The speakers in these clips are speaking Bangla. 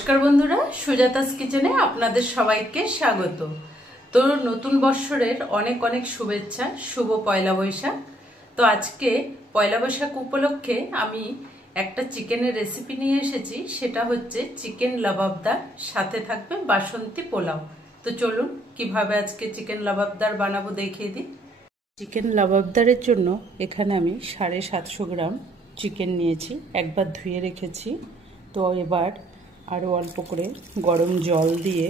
নমস্কার বন্ধুরা, সুজাতাস কিচেনে আপনাদের সবাইকে স্বাগত। তো নতুন বৎসরের অনেক অনেক শুভেচ্ছা, শুভ পয়লা বৈশাখ। তো আজকে পয়লা বৈশাখ উপলক্ষে আমি একটা চিকেনের রেসিপি নিয়ে এসেছি। সেটা হচ্ছে চিকেন লাবাবদার, সাথে থাকবে বাসন্তী পোলাও। তো চলুন কিভাবে আজকে চিকেন লাবাবদার বানাবো দেখিয়ে দিই। চিকেন লাবাবদারের জন্য এখানে আমি 750 গ্রাম চিকেন নিয়েছি, একবার ধুয়ে রেখেছি। তো এবার আরও অল্প করে গরম জল দিয়ে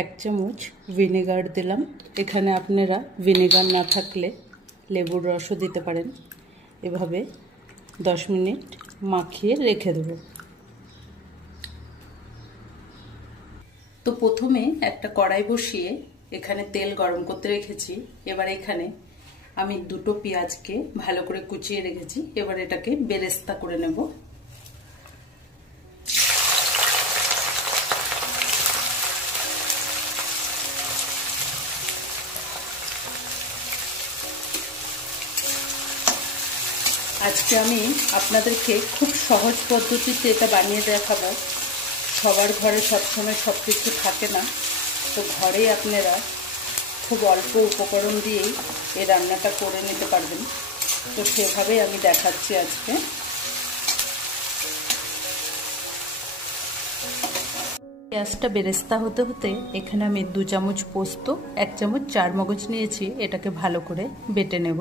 1 চামচ ভিনেগার দিলাম। এখানে আপনারা ভিনেগার না থাকলে লেবুর রসও দিতে পারেন। এভাবে 10 মিনিট মাখিয়ে রেখে দেব। তো প্রথমে একটা কড়াই বসিয়ে এখানে তেল গরম করতে রেখেছি। এবার এখানে আমি 2টো পেঁয়াজকে ভালো করে কুচিয়ে রেখেছি। এবার এটাকে বেরেস্তা করে নেব। আজকে আমি আপনাদেরকে খুব সহজ পদ্ধতিতে এটা বানিয়ে দেখাবো। সবার ঘরে সবসময় সব কিছু থাকে না, তো ঘরেই আপনারা খুব অল্প উপকরণ দিয়েই এই রান্নাটা করে নিতে পারবেন। তো সেভাবেই আমি দেখাচ্ছি আজকে। পেঁয়াজটা বেরেস্তা হতে হতে এখানে আমি 2 চামচ পোস্ত, 1 চামচ চারমগজ নিয়েছি। এটাকে ভালো করে বেটে নেব।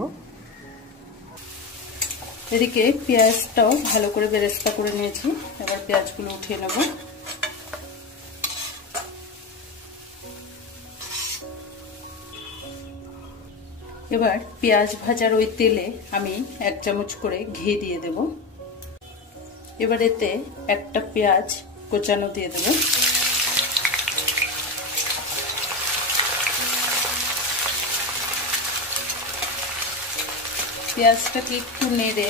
এদিকে পেঁয়াজটাও ভালো করে বেরেস্তা করে নিয়েছি। এবার পেঁয়াজগুলো উঠিয়ে নেব। এবার পেঁয়াজ ভাজার ওই তেলে আমি 1 চামচ করে ঘি দিয়ে দেব। এবার এতে একটা পেঁয়াজ কোচানো দিয়ে দেব। পেঁয়াজটাকে একটু নেড়ে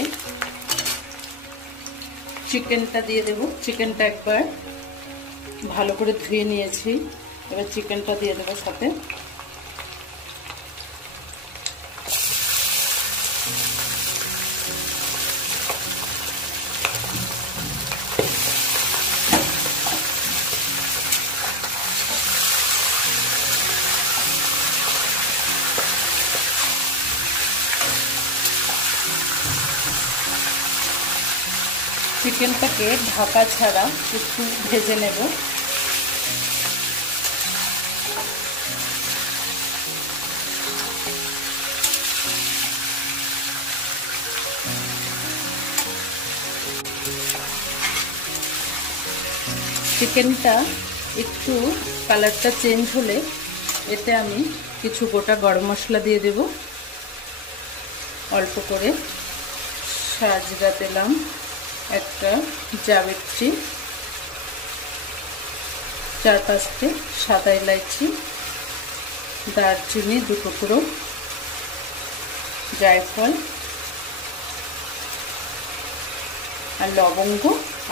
চিকেনটা দিয়ে দেব। চিকেনটা একবার ভালো করে ধুয়ে নিয়েছি। এবার চিকেনটা দিয়ে দেবো সাথে। চিকেনটাকে ঢাকা ছাড়া একটু ভেজে নেব। চিকেনটা একটু কালারটা চেঞ্জ হলে এতে আমি কিছু গোটা গরম মশলা দিয়ে দেব। অল্প করে সাজরা দিলাম, একটা জাবিত্রি, 4-5টে সাদা ইলাইচি, দারচিনি 2 টুকরো, জায়ফল আর লবঙ্গ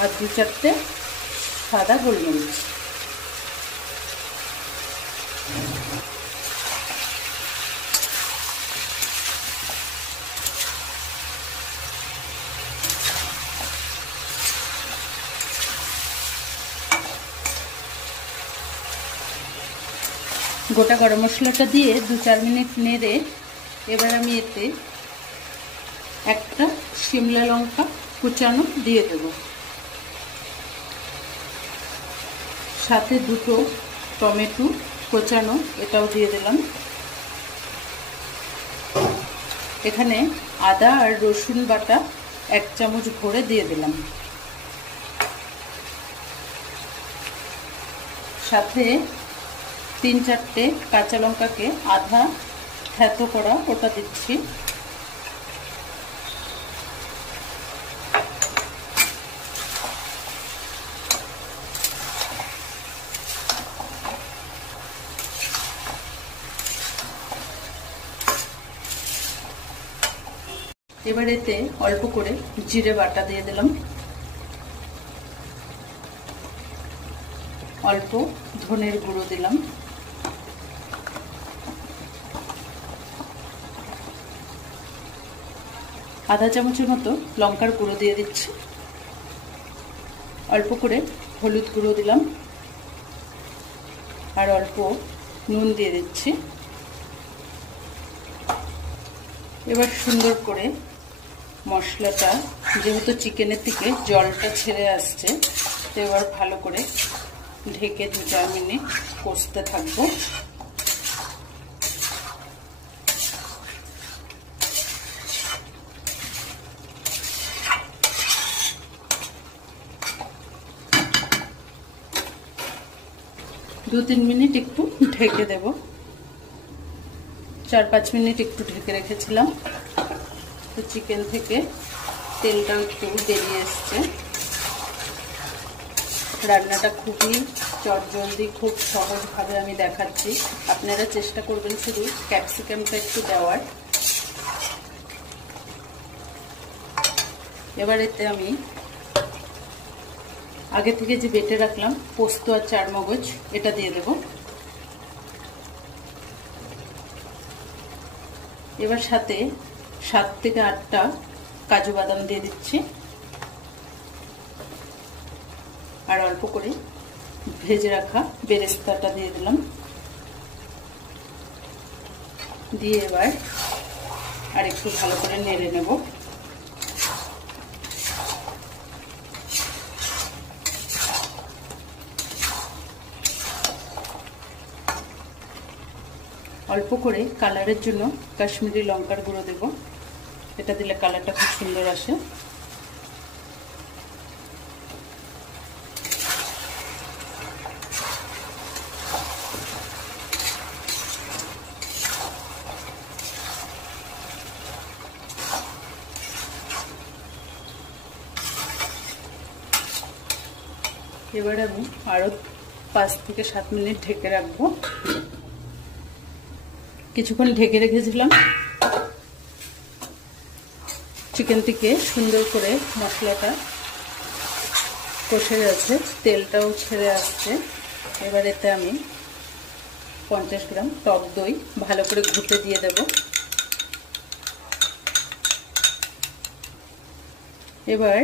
আর 2-4টে সাদা গোলমরিচ। গোটা গরম মশলাটা দিয়ে 2-4 মিনিট নেড়ে এবার আমি এতে একটা শিমলা লঙ্কা কুচানো দিয়ে দেব। সাথে 2টো টমেটো কোচানো এটাও দিয়ে দিলাম। এখানে আদা আর রসুন বাটা 1 চামচ ভরে দিয়ে দিলাম। সাথে 3-4টে কাঁচা লঙ্কাকে আধা থেতো করা ওটা দিচ্ছি। এবার এতে অল্প করে জিরে বাটা দিয়ে দিলাম। অল্প ধনের গুঁড়ো দিলাম। আধা চামচের মতো লঙ্কার গুঁড়ো দিয়ে দিচ্ছি, অল্প করে হলুদ গুঁড়ো দিলাম, আর অল্প নুন দিয়ে দিচ্ছি। এবার সুন্দর করে মশলাটা, যেহেতু চিকেনের থেকে জলটা ছেড়ে আসছে, তো এবার ভালো করে ঢেকে 2-4 মিনিট কষতে থাকবো। দু 3 মিনিট একটু ঢেকে দেব। 4-5 মিনিট একটু ঢেকে রেখেছিলাম, তো চিকেন থেকে তেলটাও একটু বেরিয়ে এসছে। রান্নাটা খুবই চটজলদি, খুব সহজভাবে আমি দেখাচ্ছি। আপনারা চেষ্টা করবেন শুধু ক্যাপসিকামটা একটু দেওয়ার। এবার এতে আমি আগে থেকে যে বেটে রাখলাম পোস্ত আর চারমগজ, এটা দিয়ে দেব। এবার সাথে 7 থেকে 8টা কাজু বাদাম দিয়ে দিচ্ছি, আর অল্প করে ভেজে রাখা বেরেস্তাটা দিয়ে দিলাম। দিয়ে এবার আর একটু ভালো করে নেড়ে নেব। অল্প করে কালারের জন্য কাশ্মীরি লঙ্কার গুঁড়ো দেব, এটা দিলে কালারটা খুব সুন্দর আসে। এবার আমি আরো 5 থেকে 7 মিনিট ঢেকে রাখবো। কিছুক্ষণ ঢেকে রেখেছিলাম, চিকেন থেকে সুন্দর করে মশলাটা কষে গেছে, তেলটাও ছেড়ে আসছে। এবার এতে আমি 50 গ্রাম টক দই ভালো করে ঘুটে দিয়ে দেব। এবার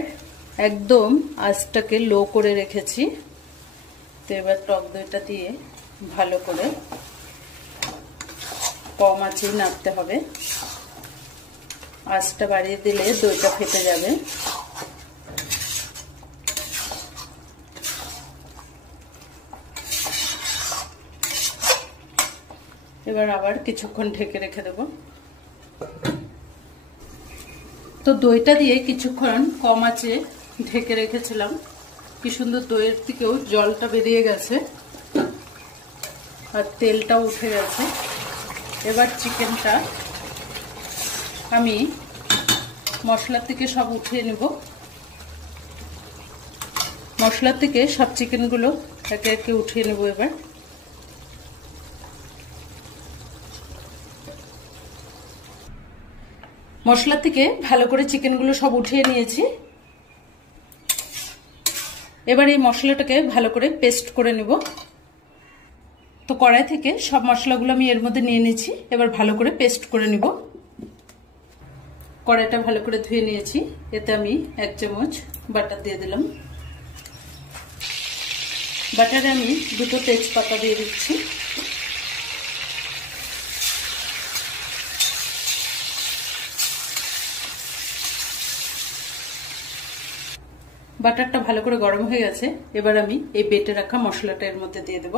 একদম আঁচটাকে লো করে রেখেছি, তো এবার টক দইটা দিয়ে ভালো করে কম আঁচেই নাড়তে হবে। আঁচটা বাড়িয়ে দিলে দইটা ফেটে যাবে। এবার আবার কিছুক্ষণ ঢেকে রেখে দেব। তো দইটা দিয়ে কিছুক্ষণ কম আঁচে ঢেকে রেখেছিলাম। কি সুন্দর দইয়ের থেকেও জলটা বেরিয়ে গেছে আর তেলটাও উঠে গেছে। এবার চিকেনটা আমি মশলা থেকে সব উঠিয়ে নেব। মশলা থেকে সব চিকেনগুলো একে একে উঠিয়ে নেব। এবার মশলা থেকে ভালো করে চিকেনগুলো সব উঠিয়ে নিয়েছি। এবার এই মশলাটাকে ভালো করে পেস্ট করে নেব। তো কড়াই থেকে সব মশলাগুলো আমি এর মধ্যে নিয়ে নিয়েছি, এবার ভালো করে পেস্ট করে নিব। কড়াইটা ভালো করে ধুয়ে নিয়েছি, এতে আমি 1 চামচ বাটার দিয়ে দিলাম। বাটারে আমি 2টো তেজপাতা দিয়ে দিচ্ছি। বাটারটা ভালো করে গরম হয়ে গেছে, এবার আমি এই বেটে রাখা মশলাটা এর মধ্যে দিয়ে দেব।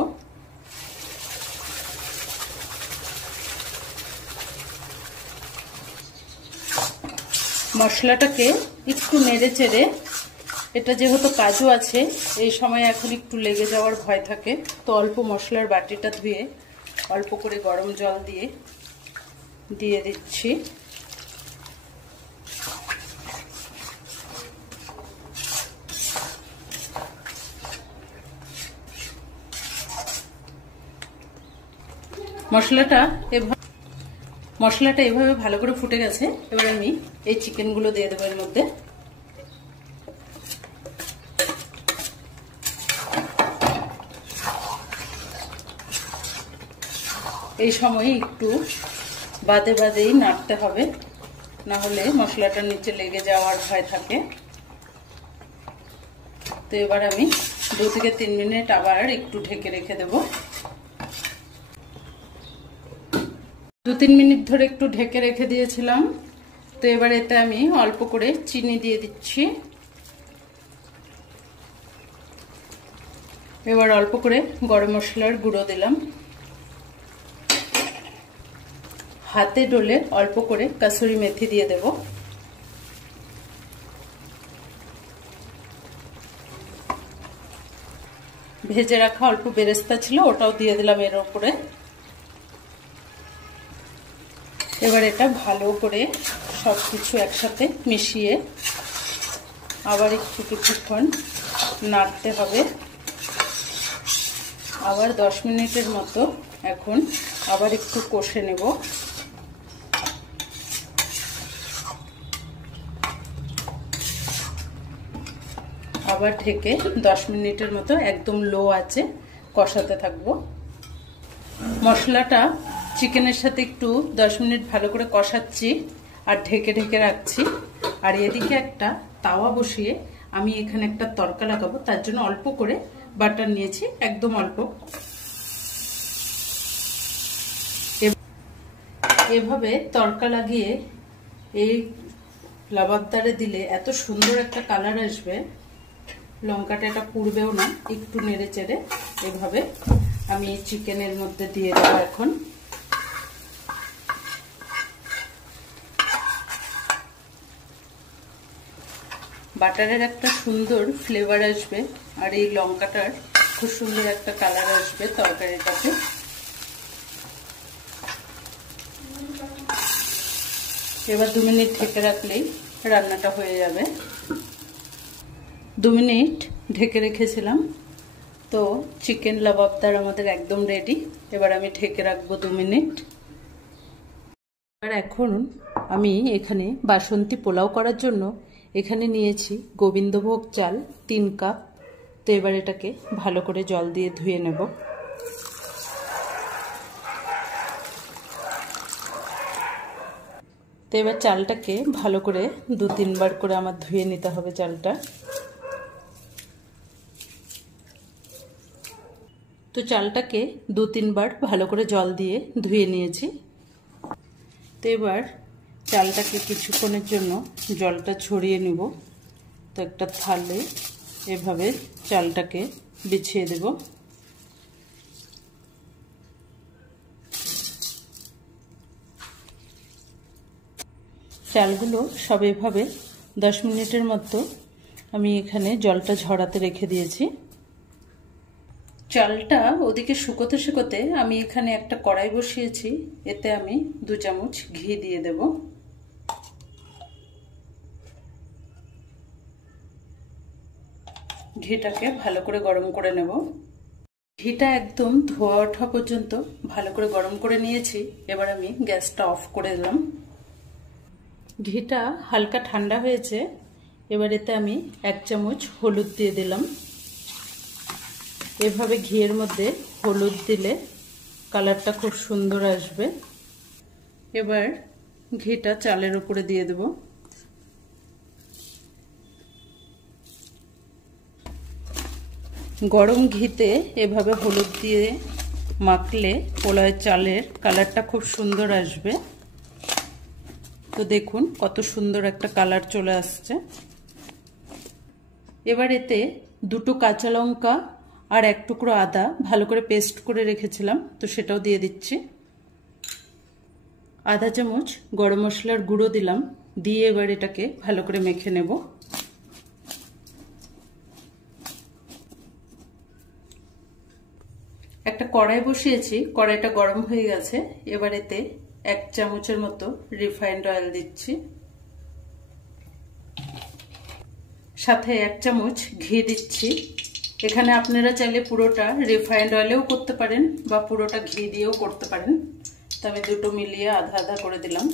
মশলাটাকে একটু নেড়ে চেড়ে, এটা যেহেতু কাজু আছে এই সময় এখন একটু লেগে যাওয়ার ভয় থাকে, তো অল্প মশলার বাটিটা ধুয়ে অল্প করে গরম জল দিয়ে দিচ্ছি। মশলাটা এভাবে ভালো করে ফুটে গেছে। এবার আমি এই চিকেনগুলো দিয়ে দেবো এর মধ্যে। এই সময় একটু বাদে বাদেই নাড়তে হবে, না হলে মশলাটার নিচে লেগে যাওয়ার ভয় থাকে। তো এবার আমি 2 থেকে 3 মিনিট আবার একটু ঢেকে রেখে দেব। 2-3 মিনিট ধরে একটু ঢেকে রেখে দিয়েছিলাম। তো এবার এতে আমি অল্প করে চিনি দিয়ে দিচ্ছি। এবার অল্প করে গরম মশলার গুঁড়ো দিলাম। হাতে ডলে অল্প করে কাসুরি মেথি দিয়ে দেব। ভেজে রাখা অল্প বেরেস্তা ছিল, ওটাও দিয়ে দিলাম এর উপরে। এবার এটা ভালো করে সবকিছু একসাথে মিশিয়ে আবার একটু কিছুক্ষণ নাড়তে হবে। আবার 10 মিনিটের মতো এখন আবার একটু কষে নেব। আবার ঢেকে 10 মিনিটের মতো একদম লো আঁচে কষাতে থাকবো। মশলাটা চিকেনের সাথে একটু 10 মিনিট ভালো করে কষাচ্ছি আর ঢেকে ঢেকে রাখছি। আর এদিকে একটা তাওয়া বসিয়ে আমি এখানে একটা তড়কা লাগাবো, তার জন্য অল্প করে বাটার নিয়েছি, একদম অল্প। এভাবে তড়কা লাগিয়ে এই লাবাবদারে দিলে এত সুন্দর একটা কালার আসবে, লঙ্কাটা এটা পুড়বেও না। একটু নেড়ে চেড়ে এভাবে আমি চিকেনের মধ্যে দিয়ে দেবো। এখন বাটারের একটা সুন্দর ফ্লেভার আসবে আর এই লঙ্কাটার খুব সুন্দর একটা কালার আসবে তরকারিটাতে। এবার 2 মিনিট ঢেকে রাখলেই রান্নাটা হয়ে যাবে। 2 মিনিট ঢেকে রেখেছিলাম, তো চিকেন লাবাবদার আমাদের একদম রেডি। এবার আমি ঢেকে রাখবো 2 মিনিট। আর এখন আমি এখানে বাসন্তী পোলাও করার জন্য এখানে নিয়েছি গোবিন্দভোগ চাল 3 কাপ। তো এবার এটাকে ভালো করে জল দিয়ে ধুয়ে নেব। তো এবার চালটাকে ভালো করে 2-3 বার করে আমার ধুয়ে নিতে হবে চালটা। তো চালটাকে 2-3 বার ভালো করে জল দিয়ে ধুয়ে নিয়েছি। তো এবার চালটাকে কিছুক্ষণের জন্য জলটা ছড়িয়ে নেব। তো একটা থালে এভাবে চালটাকে বিছিয়ে দেব। চালগুলো সব এভাবে 10 মিনিটের মতো আমি এখানে জলটা ঝরাতে রেখে দিয়েছি। চালটা ওদিকে শুকোতে শুকোতে আমি এখানে একটা কড়াই বসিয়েছি, এতে আমি 2 চামচ ঘি দিয়ে দেব। ঘিটাকে ভালো করে গরম করে নেব। ঘিটা একদম ধোয়া ওঠা পর্যন্ত ভালো করে গরম করে নিয়েছি। এবার আমি গ্যাসটা অফ করে দিলাম। ঘিটা হালকা ঠান্ডা হয়েছে। এবার এতে আমি 1 চামচ হলুদ দিয়ে দিলাম। এভাবে ঘিয়ের মধ্যে হলুদ দিলে কালারটা খুব সুন্দর আসবে। এবার ঘিটা চালের উপরে দিয়ে দেব। গরম ঘিতে এভাবে হলুদ দিয়ে মাখলে পোলাওয়ের চালের কালারটা খুব সুন্দর আসবে। তো দেখুন কত সুন্দর একটা কালার চলে আসছে। এবার এতে 2টো কাঁচা লঙ্কা আর 1 টুকরো আদা ভালো করে পেস্ট করে রেখেছিলাম, তো সেটাও দিয়ে দিচ্ছি। আধা চামচ গরম মশলার গুঁড়ো দিলাম, দিয়ে এবার এটাকে ভালো করে মেখে নেব। একটা কড়াই বসিয়েছি, কড়াইটা গরম হয়ে গেছে। এবার এতে 1 চামচের মতো রিফাইন্ড অয়েল দিচ্ছি, সাথে 1 চামচ ঘি দিচ্ছি। এখানে আপনারা চাইলে পুরোটা রিফাইন্ড অয়েলেও করতে পারেন বা পুরোটা ঘি দিয়েও করতে পারেন। তো আমি দুটো মিলিয়ে আধা আধা করে দিলাম।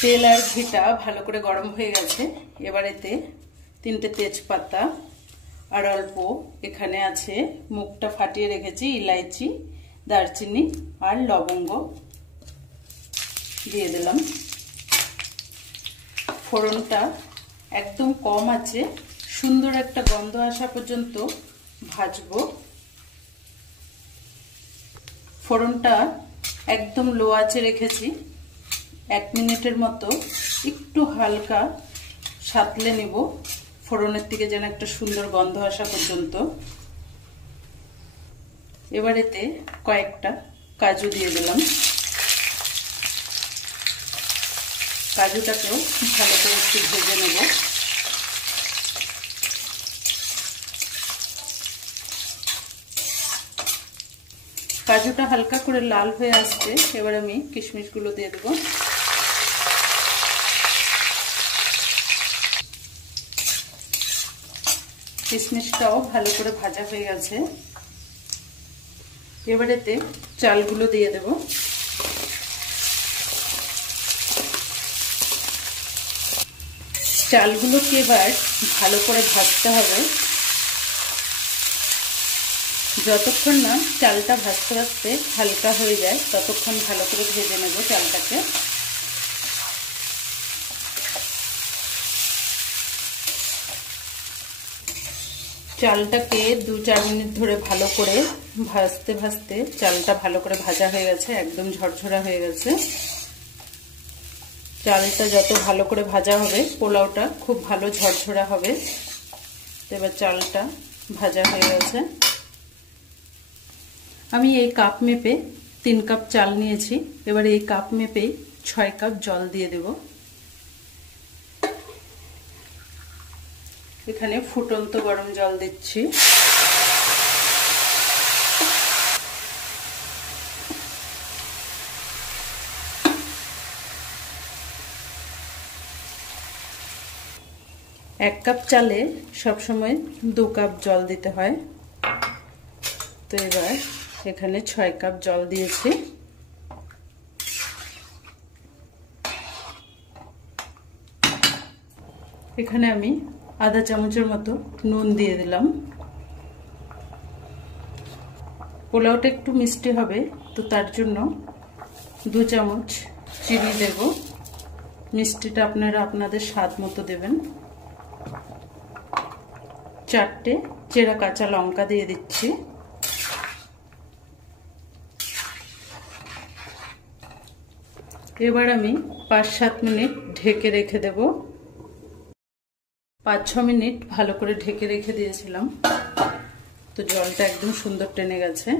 তেল আর ঘিটা ভালো করে গরম হয়ে গেছে। এবার এতে 3টে তেজপাতা আর অল্প এখানে আছে মুখটা ফাটিয়ে রেখেছি ইলাইচি দারচিনি আর লবঙ্গ দিয়ে দিলাম। ফোড়নটা একদম কম আছে, সুন্দর একটা গন্ধ আসা পর্যন্ত ভাজবো। ফোড়নটা একদম লো আঁচে রেখেছি, 1 মিনিটের মতো একটু হালকা সাঁতলে নেব ফোড়নের থেকে যেন একটা সুন্দর গন্ধ আসা পর্যন্ত। এবার এতে কয়েকটা কাজু দিয়ে দিলাম। কাজুটাকেও ভালো করে একটু ভেজে নেব। কাজুটা হালকা করে লাল হয়ে আসছে, এবার আমি কিশমিশগুলো দিয়ে দেব। কিশমিশটাও ভালো করে ভাজা হয়ে গেছে। এবার এতে চালগুলো দিয়ে দেব। চালগুলোকে এবার ভালো করে ভাজতে হবে। যতক্ষণ না চালটা ভাজতে ভাজতে হালকা হয়ে যায় ততক্ষণ ভালো করে ভেজে নেব চালটাকে। চালটাকে 2-4 মিনিট ধরে ভালো করে ভাজতে ভাজতে চালটা ভালো করে ভাজা হয়ে গেছে, একদম ঝরঝরা হয়ে গেছে। চালটা যত ভালো করে ভাজা হবে পোলাওটা খুব ভালো ঝরঝরা হবে। এবার চালটা ভাজা হয়ে গেছে। আমি এই কাপ মেপে 3 কাপ চাল নিয়েছি। এবার এই কাপ মেপে 6 কাপ জল দিয়ে দেব। এখানে ফুটন্ত গরম জল দিচ্ছি। এক কাপ চালে সবসময় 2 কাপ জল দিতে হয়। তো এবার এখানে 6 কাপ জল দিয়েছি। এখানে আমি আধা চামচের মতো নুন দিয়ে দিলাম। পোলাওটা একটু মিষ্টি হবে, তো তার জন্য 2 চামচ চিনি দেব। মিষ্টিটা আপনারা আপনাদের স্বাদ মতো দেবেন। 4টে চেরা কাঁচা লঙ্কা দিয়ে দিচ্ছি। এবার আমি 5-7 মিনিট ঢেকে রেখে দেব। 5-6 মিনিট ভালো করে ঢেকে রেখে দিয়েছিলাম, তো জলটা একদম সুন্দর টেনে গেছে।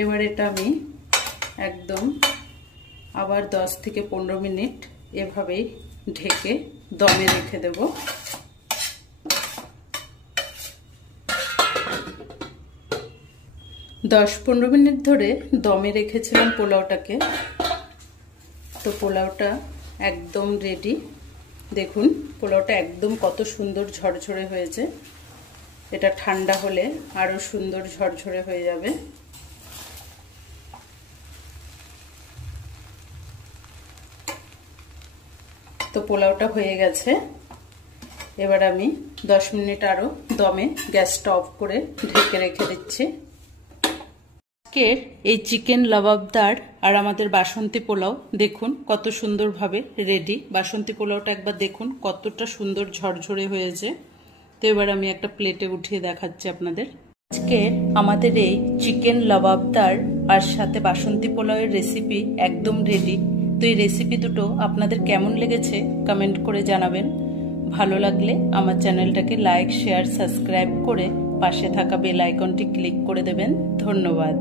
এবার এটা আমি একদম আবার 10 থেকে 15 মিনিট এভাবেই ঢেকে দমে রেখে দেব। 10-15 মিনিট ধরে দমে রেখেছিলাম পোলাওটাকে। তো পোলাওটা একদম রেডি। দেখুন পোলাওটা একদম কত সুন্দর ঝরঝরে হয়েছে। এটা ঠান্ডা হলে আরো সুন্দর ঝরঝরে হয়ে যাবে। তো পোলাওটা হয়ে গেছে। এবার আমি 10 মিনিট আরো দমে গ্যাসটা অফ করে ঢেকে রেখে দিচ্ছি। আজকের এই চিকেন লাবাবদার আর আমাদের বাসন্তী পোলাও দেখুন কত সুন্দরভাবে রেডি। বাসন্তী পোলাওটা একবার দেখুন কতটা সুন্দর ঝরঝরে হয়েছে। তো এবার আমি একটা প্লেটে উঠিয়ে দেখাচ্ছি আপনাদের। আজকের আমাদের এই চিকেন লাবাবদার আর সাথে বাসন্তী পোলাওয়ের রেসিপি একদম রেডি। তো এই রেসিপি দুটো আপনাদের কেমন লেগেছে কমেন্ট করে জানাবেন। ভালো লাগলে আমার চ্যানেলটাকে লাইক, শেয়ার, সাবস্ক্রাইব করে পাশে থাকা বেল আইকনটি ক্লিক করে দেবেন। ধন্যবাদ।